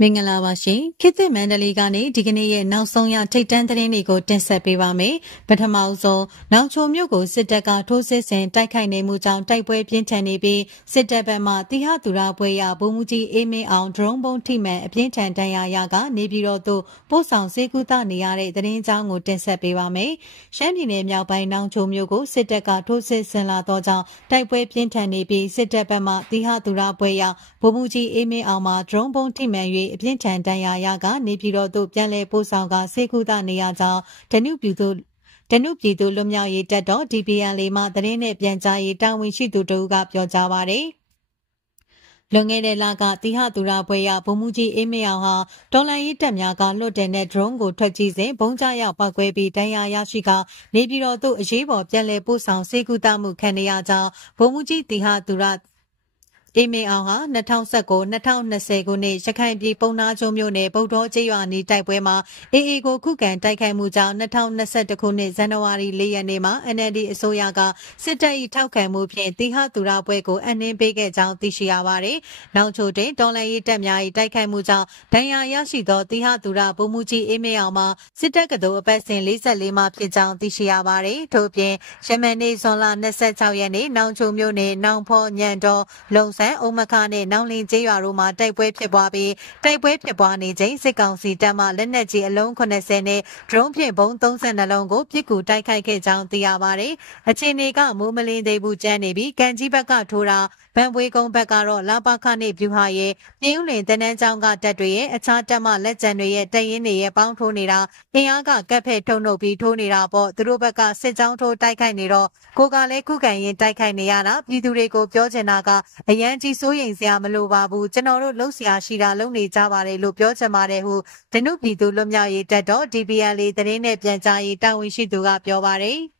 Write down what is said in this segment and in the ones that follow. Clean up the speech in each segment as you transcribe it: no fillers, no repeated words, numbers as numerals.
မင်္ဂလာပါရှင်ခေတ်သစ်မန္တလေးကနေဒီကနေ့ရဲ့နောက်ဆုံးရထိတ်တန့်သတင်းတွေကိုတင်ဆက်ပေးပါမယ်ပထမဆုံးနောင်ချိုမြို့ကိုစစ်တပ်ကထိုးစစ်ဆင်တိုက်ခိုက်နေမှုကြောင့်တိုက်ပွဲပြင်းထန်နေပြီးစစ်တပ်ဘက်မှတိဟသူရပွဲရဗိုလ်မှူးကြီးအေးမင်းအောင်ဒရုန်းဘုံထိမှန်အပြင်းထန်ဒဏ်ရာရကနေပြည်တော်သို့ပို့ဆောင်စေကူသနေရတဲ့သတင်းကြောင်းကိုတင်ဆက်ပေးပါမယ်ရှမ်းပြည်နယ်မြောက်ပိုင်းနောင်ချိုမြို့ကိုစစ်တပ်ကထိုးစစ်ဆင်လာသောကြောင့်တိုက်ပွဲပြင်းထန်နေပြီးစစ်တပ်ဘက်မှတိဟသူရပွဲရဗိုလ်မှူးကြီးအေးမင်းအောင်မှာဒရုန်းဘုံထိမှန်၍အပြင်းထန်ဒဏ်ရာရကနေပြည်တော်သို့ပြန်လည်ပို့ဆောင်ကစေကူသနေရကြောင်းဓနုပြည်သူလွတ်မြောက်ရေးတပ်တော် DPN မှသတင်းနဲ့ပြန်ကြားရေးတာဝန်ရှိသူတို့ကပြောကြားပါတယ်လွန်ခဲ့တဲ့လကတိဟသူရပွဲရဗိုလ်မှူးကြီးအေးမင်းအောင်ဟာတော်လှန်ရေးတပ်များကလွတ်တဲ့နဲ့ drone ကိုထွက်ကြည့်စဉ်ဘုံကျရောက်ပောက်ကွဲပြီးဒဏ်ရာရရှိကနေပြည်တော်သို့အရေးပေါ်ပြန်လည်ပို့ဆောင်စေကူသမှုခံနေရကြောင်းဗိုလ်မှူးကြီးတိဟသူရအေးမင်းအောင်ဟာ2019-2020ခုနှစ်ရခိုင်ပြည်ပုံနာကျုံမြို့နယ်ဗုဒ္ဓကျေးရွာနီးတိုက်ပွဲမှာအေအေကိုခုခံတိုက်ခိုက်မှုကြောင့်2021ခုနှစ်ဇန်နဝါရီ4ရက်နေ့မှာ NLD အစိုးရကစစ်တပ်၏ထောက်ခံမှုဖြင့်တိဟသူရပွဲကိုအနှင်းပေးခဲ့ကြောင်းသိရှိရပါတယ်။နောက်ချိုတွင်တော်လှန်ရေးတပ်များ၏တိုက်ခိုက်မှုကြောင့်ဒဏ်ရာရရှိသောတိဟသူရဗိုလ်မှူးကြီးအေးမင်းအောင်မှာစစ်တပ်ကတော်အပတ်စဉ်44မှာဖြစ်ကြောင်းသိရှိရပါတယ်။ထို့ပြင်ယမန်နေ့ဇွန်လ26ရက်နေ့နောင်ချိုမြို့နယ်နောင်ဖောညံတော်လုံဆန်းအုံမခနဲ့နောင်လင်းကျေးရွာတို့မှာတိုက်ပွဲဖြစ်ပွားပြီးတိုက်ပွဲဖြစ်ပွားနေချိန်စစ်ကောင်စီတပ်မှလက်နက်ကြီးအလုံး80နဲ့ဒရုန်းဖြင့်ဘုံ32လုံးကိုပစ်ကူတိုက်ခိုက်ခဲ့ကြောင်းသိရပါတယ်။အခြေအနေကမိုးမလင်းသေးဘူးကျန်းနေပြီးကံကြီးဘက်ကထိုးတာဗန်ပွေးကုန်းဘက်ကတော့လာပခနဲ့ပြူဟာရဲ့ပြည်ဦးလင်တန်းတန်းကျောင်းကတပ်တွေရဲ့အခြားတပ်မှလက်ကျန်တွေရဲ့တပ်ရင်းတွေရဲ့ပေါင်းထိုးနေတာအင်အားကကပ်ဖက်ထုံနှုတ်ပြီးထိုးနေတာပေါ့သူတို့ဘက်ကစစ်ကြောင်းထိုးတိုက်ခိုက်နေတော့ကိုကလည်းခုခံရင်တိုက်ခိုက်နေရတာပြည်သူတွေကိုပြောချင်တာကအရန်ကြီးစိုးရိမ်စရာမလိုပါဘူးကျွန်တော်တို့လှုပ်ရှားရှိတာလုပ်နေကြပါတယ်လို့ပြောချင်ပါတယ်ဟုဓနုပြည်သူလွတ်မြောက်ရေးတပ်တော် DPN သတင်းနဲ့ပြန်ကြားရေးတာဝန်ရှိသူကပြောပါတယ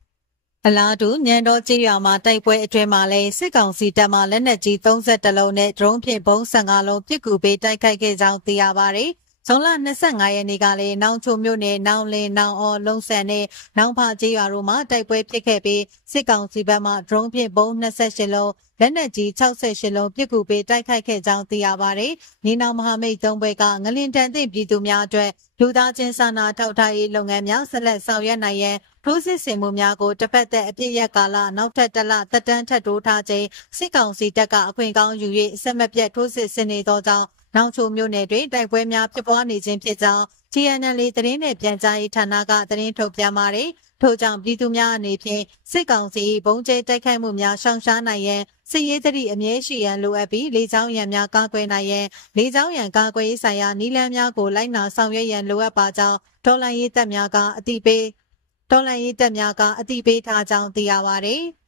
်အလားတူညံတော်ကျေးရွာမှာတိုက်ပွဲအတွင်းမှာလည်းစစ်ကောင်စီတပ်မှလက်နက်ကြီး32လုံးနဲ့ဒရုန်းဖြင့်ဘုံ15လုံးပစ်ကူပေးတိုက်ခိုက်ခဲ့ကြောင်းသိရပါတယ်။ဇွန်လ25ရက်နေ့ကလည်းနောင်ချိုမြို့နယ်နောင်လင်းနောင်အော်လုံဆန်နဲ့နောင်ဖာကျေးရွာတို့မှာတိုက်ပွဲဖြစ်ခဲ့ပြီးစစ်ကောင်စီဘက်မှဒရုန်းဖြင့်ဘုံ28လုံးလက်နက်ကြီး68လုံးပစ်ကူပေးတိုက်ခိုက်ခဲ့ကြောင်းသိရပါတယ်။ညီနောင်မဟာမိတ်3ဘွဲကငလင်တန်သင့်ပြည်သူများအတွက်လူသားချင်းစာနာထောက်ထားရေးလုပ်ငန်းများဆက်လက်ဆောင်ရွက်နိုင်ရန်ထိုးစစ်ဆင်မှုများကိုတစ်ဖက်သက်အပြည့်ရကာလနောက်ထပ်တစ်လသက်တမ်းထပ်တိုးထားခြင်းစစ်ကောင်စီတပ်ကအခွင့်ကောင်းယူ၍အဆက်မပြတ်ထိုးစစ်ဆင်နေသောကြောင့်နောင်ချိုမြို့နယ်တွင်တိုက်ပွဲများဖြစ်ပွားနေခြင်းဖြစ်ကြောင်း TNL သတင်းနဲ့ပြန်ကြားရေးဌာနကသတင်းထုတ်ပြန်ပါတယ်။ထို့ကြောင့်ပြည်သူများအနေဖြင့်စစ်ကောင်စီဘုံကျဲတိုက်ခိုက်မှုများရှောင်ရှားနိုင်ရန်စစ်ရေးသတိအမြဲရှိရန်လိုအပ်ပြီးလေကြောင်းရန်များကာကွယ်နိုင်ရန်လေကြောင်းရန်ကာကွယ်ရေးဆိုင်ရာနည်းလမ်းများကိုလိုက်နာဆောင်ရွက်ရန်လိုအပ်ပါကြောင်းဒေါ်လာရေးတပ်များကအတိပေးထားကြောင်းသိရပါတယ်။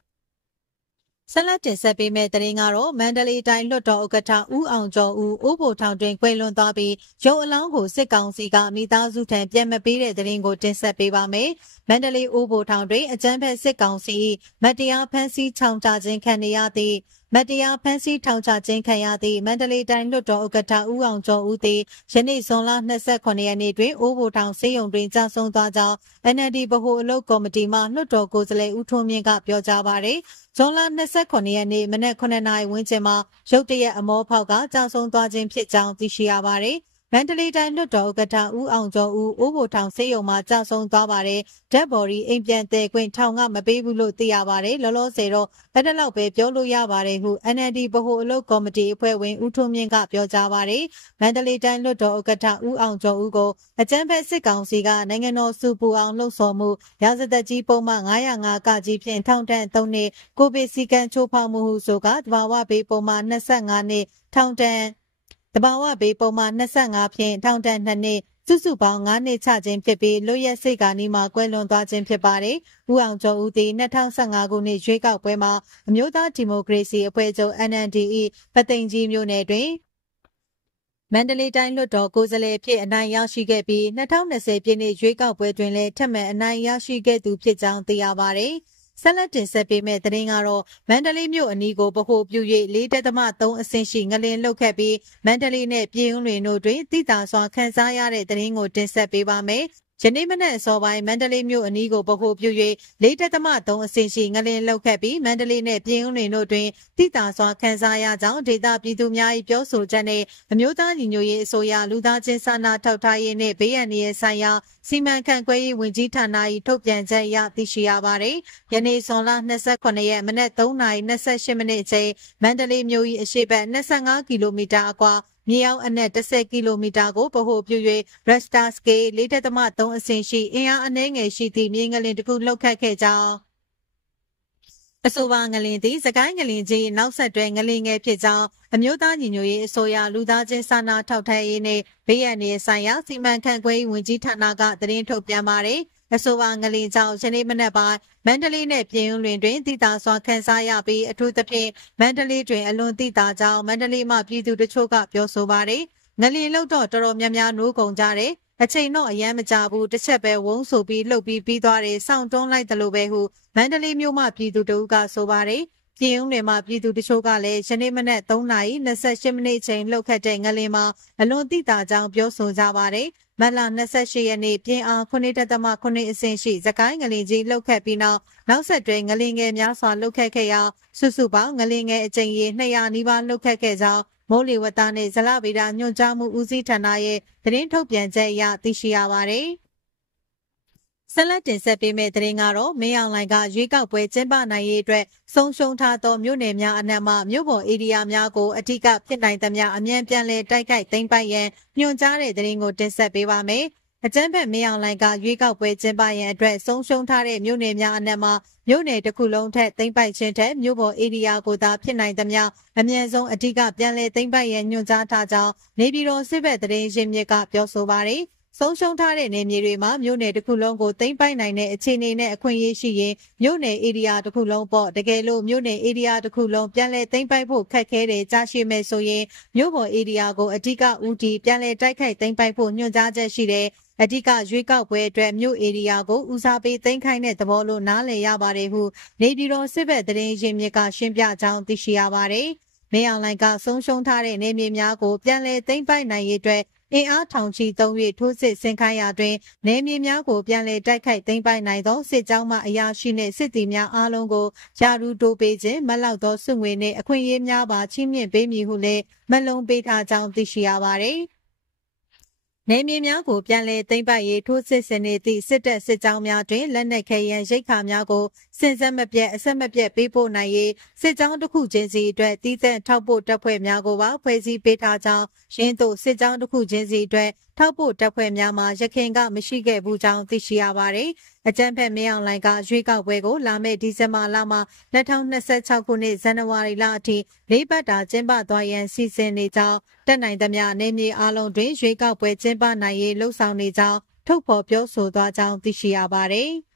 ဆက်လက်တင်ဆက်ပေးမယ့်သတင်းကတော့မန္တလေးတိုင်းလွှတ်တော်ဥက္ကဋ္ဌဦးအောင်ကျော်ဦးအိုးဘိုထောင်တွင်ကွယ်လွန်သွားပြီးရုပ်အလောင်းကိုစစ်ကောင်စီကမိသားစုထံပြန်မပေးတဲ့သတင်းကိုတင်ဆက်ပေးပါမယ်။မန္တလေးအိုးဘိုထောင်တွင်အကြမ်းဖက်စစ်ကောင်စီမတရားဖမ်းဆီးချောင်ချခြင်းခံရသည့်မတရားဖမ်းဆီးထောင်ချခြင်းခံရသည့်မန္တလေးတိုင်းလွှတ်တော်ဥက္ကဋ္ဌဦးအောင်ကျော်ဦးသည်ယနေ့ဇွန်လ29ရက်နေ့တွင်အိုးဘိုထောင်ဆေးရုံတွင်ကြာဆုံးသွားကြောင်း NLD ဗဟိုအလုပ်ကော်မတီမှလွှတ်တော်ကိုယ်စားလှယ်ဦးထွန်းမြင့်ကပြောကြားပါရယ်ဇွန်လ29ရက်နေ့မနက်9:00နာရီဝန်းကျင်မှာရုတ်တရက်အမောဖောက်ကကြာဆုံးသွားခြင်းဖြစ်ကြောင်းသိရှိရပါရယ်မန္တလေးတိုင်းလွှတ်တော်ဥက္ကဋ္ဌဦးအောင်ကျော်ဦးအိုးဘိုထောင်ဆေးရုံမှာကြာဆုံးသွားပါတယ်။ဓာတ်ဘော်ဒီအိမ်ပြန်တဲ့ခွင့်ထောင်ကမပေးဘူးလို့သိရပါတယ်။လောလောဆယ်တော့အဲ့ဒါလောက်ပဲပြောလို့ရပါတယ်ဟု NLD ဗဟိုအလုပ်ကော်မတီအဖွဲ့ဝင်ဦးထွန်းမြင့်ကပြောကြားပါတယ်။မန္တလေးတိုင်းလွှတ်တော်ဥက္ကဋ္ဌဦးအောင်ကျော်ဦးကိုအကြမ်းဖက်စစ်ကောင်စီကနိုင်ငံတော်စုပူအောင်လှုံ့ဆော်မှုရာဇသက်ကြီးပုံမှန်905ကကြီးဖြင့်ထောင်ဒဏ်3နှစ်ကိုဗစ်စည်းကမ်းချိုးဖောက်မှုဟုဆိုကတဘာဝဘေးပုံမှန်25နှစ်ထောင်ဒဏ်တဘာဝဘေးပုံမှန်25ဖြင့်ထောင်ဒဏ်2နှစ်စုစုပေါင်း9နှစ်ချခြင်းဖြစ်ပြီးလွတ်ရက်စိတ်ကနီးမှာကွယ်လွန်သွားခြင်းဖြစ်ပါတယ်။ဦးအောင်ကျော်ဦးသည်2015ခုနှစ်ရွေးကောက်ပွဲမှာအမျိုးသားဒီမိုကရေစီအဖွဲ့ချုပ် NLD ပသိမ်ကြီးမြို့နယ်တွင်မန္တလေးတိုင်းလွှတ်တော်ကိုယ်စားလှယ်ဖြစ်အနိုင်ရရှိခဲ့ပြီး2020ပြည့်နှစ်ရွေးကောက်ပွဲတွင်လည်းထပ်မံအနိုင်ရရှိခဲ့သူဖြစ်ကြောင်းသိရပါတယ်။ဆက်လက်တင်ဆက်ပေးမယ့်သတင်းကတော့မန္တလေးမြို့အနီးကိုဗဟိုပြု၍4.3အဆင့်ရှိငလင်လှုပ်ခဲ့ပြီးမန္တလေးနဲ့ပြည်ဦးလွင်တို့တွင်တိတာစွာခန်းစားရတဲ့သတင်းကိုတင်ဆက်ပေးပါမယ်။ ယနေ့မနက်အစောပိုင်းမန္တလေးမြို့အနီးကိုဗဟိုပြု၍4.3 အဆင့်ရှိငလျင်လှုပ်ခတ်ပြီးမန္တလေးနှင့်ပြင်ဦးလွင်တို့တွင်တိတာစွာခန်းစားရကြောင်းဒေသပြည်သူများ၏ပြောဆိုချက်နှင့်အမျိုးသားညီညွတ်ရေးအစိုးရလူသားချင်းစာနာထောက်ထားရေးနှင့်ဘေးအန္တရာယ်ဆိုင်ရာစီမံခန့်ခွဲရေးဝန်ကြီးဌာန၏ထုတ်ပြန်ချက်အရသိရှိရပါသည်။ယနေ့ဇွန်လ28ရက်မနက်3:28မိနစ်အချိန်မန္တလေးမြို့၏အရှေ့ဘက်25ကီလိုမီတာအကွာမြေအောက်အနက်10ကီလိုမီတာကိုဗဟိုပြု၍ Richter scale 4.3 အဆင့်ရှိအင်အားအနည်းငယ်ရှိသည့်မြေငလျင်တစ်ခုလှုပ်ခတ်ခဲ့ကြောင်းအဆိုပါငလျင်သည်စကိုင်းငလျင်ကြီးနောက်ဆက်တွဲငလျင်ငယ်ဖြစ်ကြောင်းအမျိုးသားညီညွတ်ရေးအစိုးရလူသားချင်းစာနာထောက်ထားရေးနှင့်ဘေးအန္တရာယ်ဆိုင်ရာစီမံခန့်ခွဲရေးဝန်ကြီးဌာနကသတင်းထုတ်ပြန်ပါသည်အဆိုပါငလျင်ကြောင့်ယနေ့မနက်ပိုင်းမန္တလေးနှင့်ပြင်ဦးလွင်တွင်တိတာစွာခန်းစားရပြီးအထူးသဖြင့်မန္တလေးတွင်အလွန်တိတာကြောင့်မန္တလေးမှပြည်သူတချို့ကပြောဆိုပါသည်ငလျင်လှုပ်တော့တော်တော်များများနိုးကုန်ကြတယ်အချိန်တော့အယမ်းမကြဘူးတစ်ချက်ပဲဝုန်းဆိုပြီးလှုပ်ပြီးသွားတယ်စောင့်တွန်းလိုက်တယ်လို့ပဲဟုမန္တလေးမြို့မှပြည်သူတို့ကဆိုပါတယ်ပြင်ဦးလွင်မှာပြည်သူတချို့ကလည်းယနေ့မနက်3:28မိနစ်ချိန်လှုပ်ခတ်တဲ့ငလျင်မှာအလွန်တိတာကြောင့်ပြောဆိုကြပါတယ်မတ်လ28ရက်နေ့ပြင်အား9.9 အဆင့်ရှိစကိုင်းငလျင်ကြီးလှုပ်ခတ်ပြီးနောက်ဆက်တွဲငလျင်ငယ်များစွာလှုပ်ခတ်ခဲ့ရာစုစုပေါင်းငလျင်ငယ်အကြိမ်ရေ200နီးပါးလှုပ်ခတ်ခဲ့ကြောင်းမိုးလေဝသနှင့်ဇလဗေဒညွှန်ကြားမှုဦးစီးဌာနရဲ့သတင်းထုတ်ပြန်ချက်အရသိရှိရပါတယ်။ဆက်လက်တင်ဆက်ပေးမယ့်သတင်းကတော့မင်းအောင်လှိုင်ကရွေးကောက်ပွဲကျင်းပနိုင်ရေးအတွက်ဆုံးရှုံးထားသောမြို့နယ်များအနက်မှမြို့ပေါ်ဧရိယာများကိုအထူးဖြစ်နိုင်သမျှအမြန်ပြန်လည်တိုက်ခိုက်သိမ်းပိုက်ရန်ညွှန်ကြားတဲ့သတင်းကိုတင်ဆက်ပေးပါမယ်။အကြမ်းဖက်မင်းအောင်လှိုင်ကရွေးကောက်ပွဲကျင်းပရန်အတွက်ဆုံးရှုံးထားတဲ့မြို့နယ်များအနက်မှမြို့နယ်တစ်ခုလုံးထက်သိမ်းပိုက်ခြင်းထက်မြို့ပေါ်ဧရိယာကိုသာဖြစ်နိုင်သမျှအမြန်ဆုံးအထူးပြန်လည်သိမ်းပိုက်ရန်ညွှန်ကြားထားကြောင်းနေပြည်တော်စစ်ဘက်သတင်းရင်းမြစ်ကပြောဆိုပါတယ်။ဆုံးရှုံးထားတဲ့နေမြေတွေမှာမြို့နယ်တစ်ခုလုံးကိုသိမ်းပိုက်နိုင်တဲ့အခြေအနေနဲ့အခွင့်အရေးရှိရင်မြို့နယ်ဧရိယာတစ်ခုလုံးပေါ့တကယ်လို့မြို့နယ်ဧရိယာတစ်ခုလုံးပြန်လည်သိမ်းပိုက်ဖို့ခက်ခဲတယ်ကြားရှိမဲ့ဆိုရင်မြို့ပေါ်ဧရိယာကိုအထူးဦးတည်ပြန်လည်တိုက်ခိုက်သိမ်းပိုက်ဖို့ညွှန်ကြားချက်ရှိတယ်အဓိကရွေးကောက်ပွဲအတွက်မြို့ဧရိယာကိုဦးစားပေးသိမ်းခိုင်းတဲ့သဘောလို့နားလည်ရပါတယ်ဟုနေပြည်တော်စစ်ဘက်သတင်းရင်းမြစ်ကရှင်းပြကြောင်းသိရှိရပါတယ်။မင်းအောင်လှိုင်ကဆုံးရှုံးထားတဲ့နေမြေများကိုပြန်လည်သိမ်းပိုက်နိုင်ရေးအတွက်အင်အားထောင်ချီသုံး၍ထိုးစစ်ဆင်ခိုင်းရာတွင်နေမြေများကိုပြန်လည်တိုက်ခိုက်သိမ်းပိုက်နိုင်သောစစ်ကြောင်းမှအရာရှိနှင့်စစ်သည်များအားလုံးကိုယာရူတိုးပေးခြင်းမလောက်သောစုငွေနှင့်အခွင့်အရေးများပါချီးမြှင့်ပေးမည်ဟုလည်းမလုံးပေးထားကြောင်းသိရှိရပါသည်။နေမြေများကိုပြန်လည်သိမ်းပိုက်ရေးထိုးစစ်ဆင်နေသည့်စစ်တပ်စစ်ကြောင်းများတွင်လက်နက်ခဲယမ်းရိက္ခာများကိုစဉ်ဆက်မပြတ်အဆက်မပြတ်ပေးပို့နိုင်ရေးစစ်ကြောင်းတစ်ခုချင်းစီအတွက်တည်တံ့ထောက်ပို့တပ်ဖွဲ့များကိုပါဖွဲ့စည်းပေးထားကြောင်းရင်းတို့စစ်ကြောင်းတစ်ခုချင်းစီအတွက်ထောက်ပို့တပ်ဖွဲ့များမှာရခိုင်ကမရှိခဲ့ဘူးကြောင်းသိရှိရပါတယ်။အကြမ်းဖက်မင်းအောင်လှိုင်ကရွေးကောက်ပွဲကိုလာမယ့်ဒီဇင်ဘာလမှ2026ခုနှစ်ဇန်နဝါရီလအထိ၄ပတ်တာကျင်းပသွားရန်စီစဉ်နေကြောင်းတက်နိုင်သမျှနေမြေအလုံးတွင်ရွေးကောက်ပွဲကျင်းပနိုင်ရေးလှုံ့ဆော်နေကြောင်းထုတ်ဖော်ပြောဆိုသွားကြောင်းသိရှိရပါတယ်။